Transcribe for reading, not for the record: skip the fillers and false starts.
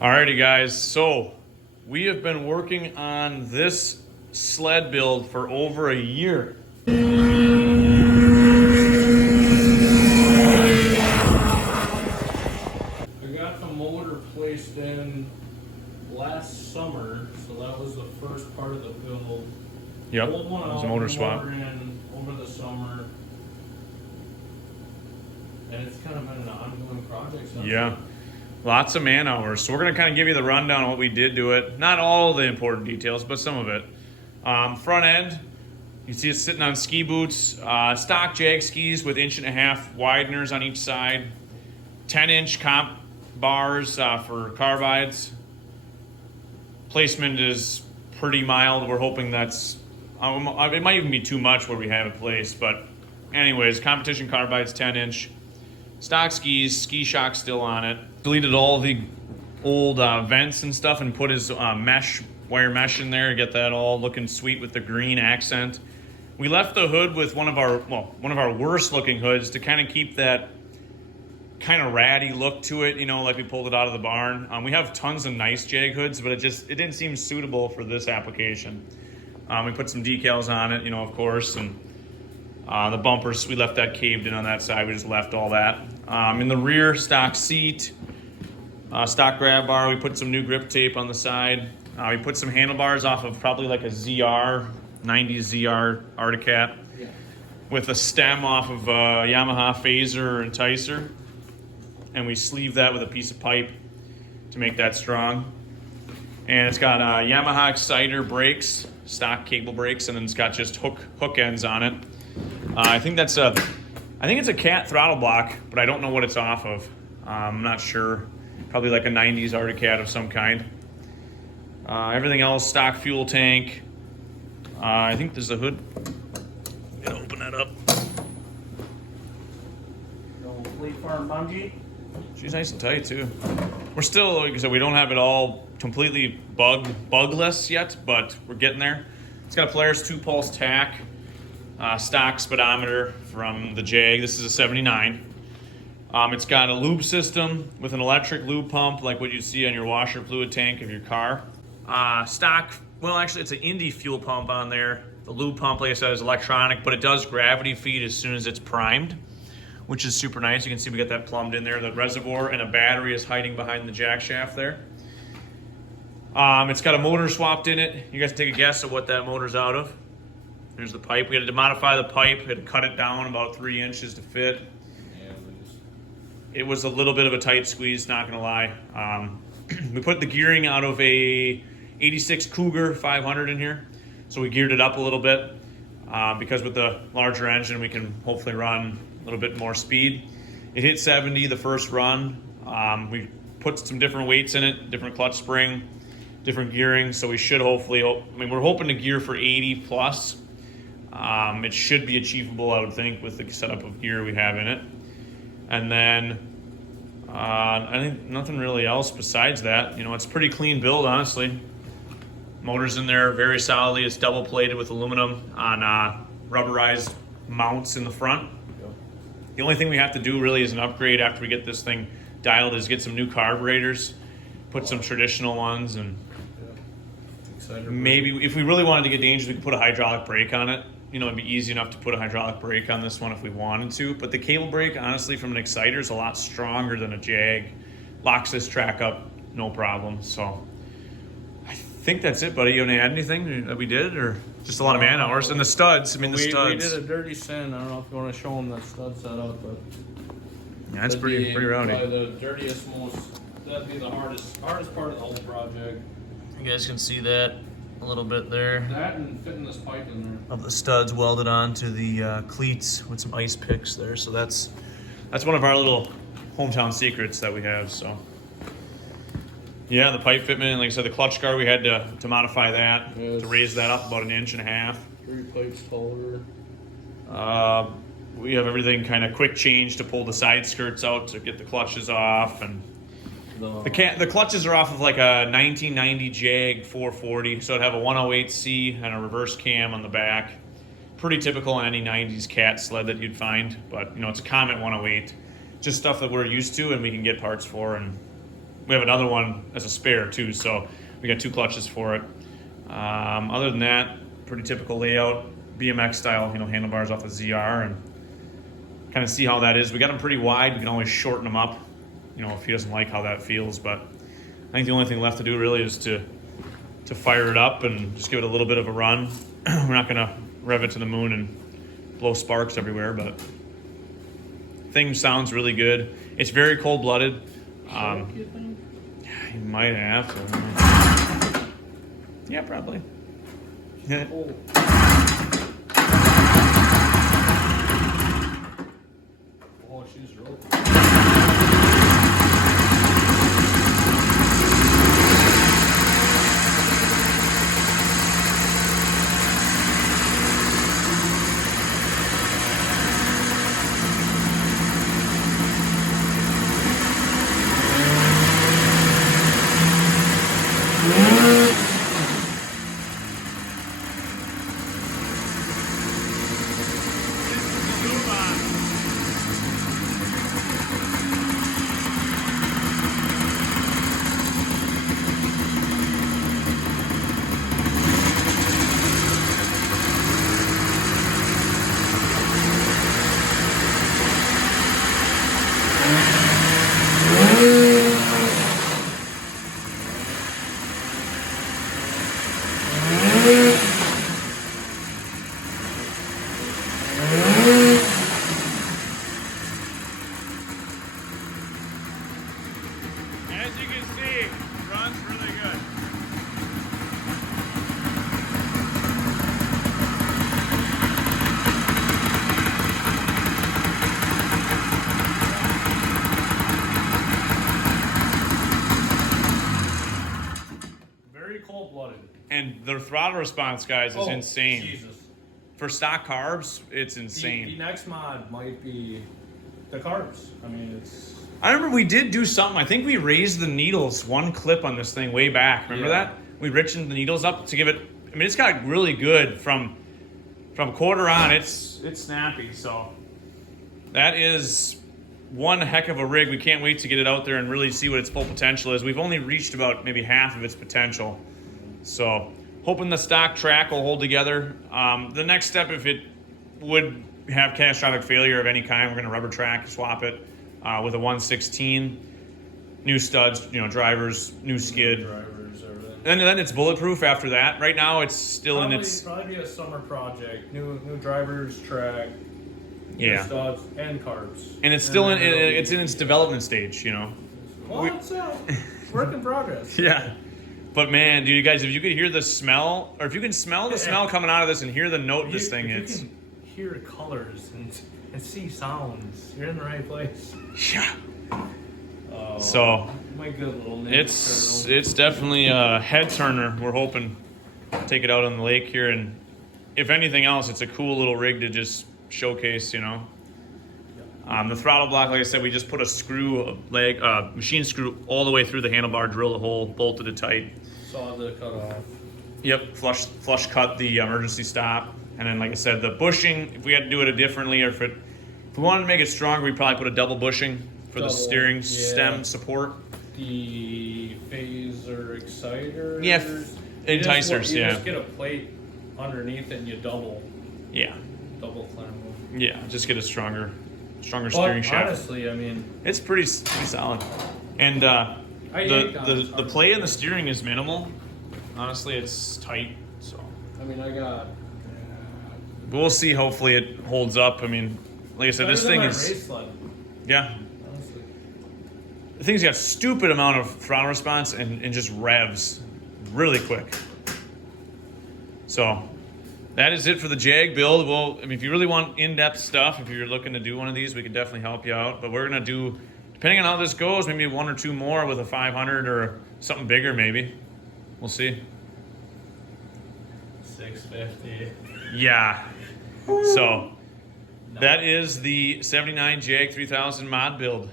Alrighty guys, so we have been working on this sled build for over a year. I got the motor placed in last summer, so that was the first part of the build. Yep, Pulled one it was out, a motor swap. in over the summer. And it's kind of been an ongoing project since. Yeah, lots of man hours. So we're going to kind of give you the rundown on what we did to it. Not all the important details, but some of it. Front end, you see it sitting on ski boots, stock jag skis with 1.5 wideners on each side, 10-inch comp bars for carbides. Placement is pretty mild. We're hoping that's, it might even be too much where we have it placed, but anyways, competition carbides 10-inch. Stock skis, ski shock still on it. Deleted all the old vents and stuff and put his wire mesh in there, get that all looking sweet with the green accent. We left the hood with one of our worst looking hoods to kind of keep that kind of ratty look to it, you know, like we pulled it out of the barn. We have tons of nice jag hoods, but it didn't seem suitable for this application. We put some decals on it, you know, of course, and the bumpers, we left that caved in on that side. We just left all that. In the rear, stock seat, stock grab bar. We put some new grip tape on the side. We put some handlebars off of probably like a ZR, 90s ZR Arctic Cat, with a stem off of a Yamaha Phaser Enticer. And we sleeve that with a piece of pipe to make that strong. And it's got Yamaha Exciter brakes, stock cable brakes, and then it's got just hook ends on it. I think it's a Cat throttle block, but I don't know what it's off of. I'm not sure. Probably like a 90s Arctic Cat of some kind. Everything else, stock fuel tank. I think there's a hood. I'm gonna open that up. Fleet Farm bungee. She's nice and tight too. We're still, like I said, we don't have it all completely bugless yet, but we're getting there. It's got a Polaris 2-pulse tack. Stock speedometer from the Jag. This is a 79. It's got a lube system with an electric lube pump like what you see on your washer fluid tank of your car. Actually it's an Indy fuel pump on there. The lube pump, like I said, is electronic, but it does gravity feed as soon as it's primed, which is super nice. You can see we got that plumbed in there. The reservoir and a battery is hiding behind the jack shaft there. It's got a motor swapped in it. You guys take a guess at what that motor's out of. There's the pipe. We had to modify the pipe. We had to cut it down about 3 inches to fit. Yeah, it was a little bit of a tight squeeze, not gonna lie. We put the gearing out of a 86 Cougar 500 in here. So we geared it up a little bit because with the larger engine, we can hopefully run a little bit more speed. It hit 70 the first run. We put some different weights in it, different clutch spring, different gearing. So we should hopefully, we're hoping to gear for 80 plus. It should be achievable, I would think, with the setup of gear we have in it. And then I think nothing really else besides that. You know, it's a pretty clean build, honestly. Motor's in there very solidly. It's double plated with aluminum on rubberized mounts in the front. Yep. The only thing we have to do really is an upgrade after we get this thing dialed is get some new carburetors, put some traditional ones, and maybe if we really wanted to get dangerous, we could put a hydraulic brake on it. You know, it'd be easy enough to put a hydraulic brake on this one if we wanted to. But the cable brake, honestly, from an Exciter is a lot stronger than a Jag. Locks this track up, no problem. So I think that's it, buddy. You want to add anything that we did, or just a lot of man hours? And the studs, the studs. We did a dirty sand. I don't know if you want to show them that stud setup, but yeah, that's pretty rowdy. Probably the dirtiest, that'd be the hardest part of the whole project. You guys can see that a little bit there. That and fitting this pipe in there. Of the studs welded onto the cleats with some ice picks there. So that's one of our little hometown secrets that we have. So yeah, the pipe fitment, like I said, the clutch guard, we had to modify that to raise that up about 1.5 inches. 3 pipes taller. We have everything kind of quick change to pull the side skirts out to get the clutches off, and the clutches are off of like a 1990 Jag 440, so it'd have a 108C and a reverse cam on the back. Pretty typical on any 90s cat sled that you'd find, but you know, it's a Comet 108. Just stuff that we're used to and we can get parts for, and we have another one as a spare too, so we got 2 clutches for it. Other than that, pretty typical layout, BMX style, you know, handlebars off the ZR, and kind of see how that is. We got them pretty wide. We can always shorten them up, you know, if he doesn't like how that feels. But I think the only thing left to do really is to fire it up and just give it a little bit of a run. We're not gonna rev it to the moon and blow sparks everywhere, but thing sounds really good. It's very cold-blooded. You might have to. Yeah, probably. Oh, she's real. As you can see, it runs really good. Very cold-blooded. And the throttle response, guys, is insane. Jesus. For stock carbs, it's insane. The next mod might be the carbs. I mean, it's... I remember we did do something. I think we raised the needles 1 clip on this thing way back. Remember that? We richened the needles up to give it. I mean, it's got really good from quarter on. It's snappy. So that is one heck of a rig. We can't wait to get it out there and really see what its full potential is. We've only reached about maybe half of its potential. So hoping the stock track will hold together. The next step, if it would have catastrophic failure of any kind, we're going to rubber track, swap it. With a 1/16, new studs, you know, drivers, new skid. Drivers, everything. And then it's bulletproof after that. Right now, it's still in its... Probably be a summer project. New drivers, track, new studs, and carbs. And it's still in its development stage, you know. Well, it's work in progress. Yeah. But man, dude, you guys, if you could hear the smell, or if you can smell the smell coming out of this and hear the note this thing is... You can hear colors and see sounds, you're in the right place. Yeah. So my good little it's definitely a head turner. We're hoping to take it out on the lake here, and if anything else, it's a cool little rig to just showcase, you know. The throttle block, like I said, we just put a machine screw all the way through the handlebar, drilled a hole, bolted it tight. Saw the cutoff. Yep, flush cut the emergency stop, and then like I said, the bushing. If we had to do it differently, or if we wanted to make it stronger, we'd probably put a double bushing for the steering stem support. The phaser exciter. Yeah, enticers. You just get a plate underneath it and you double. Yeah. Double clamp. Yeah, just get a stronger steering shaft. Honestly, I mean, it's pretty solid, and the play in the steering is minimal. Honestly, it's tight. So I mean, but we'll see. Hopefully, it holds up. I mean, like I said, this thing is race sled. Yeah. Honestly, the thing's got a stupid amount of throttle response and just revs really quick. So that is it for the Jag build. Well, I mean, if you really want in-depth stuff, if you're looking to do one of these, we can definitely help you out. But we're gonna do, depending on how this goes, maybe 1 or 2 more with a 500 or something bigger, maybe. We'll see. 650. Yeah. So that is the 79 Jag 3000 mod build.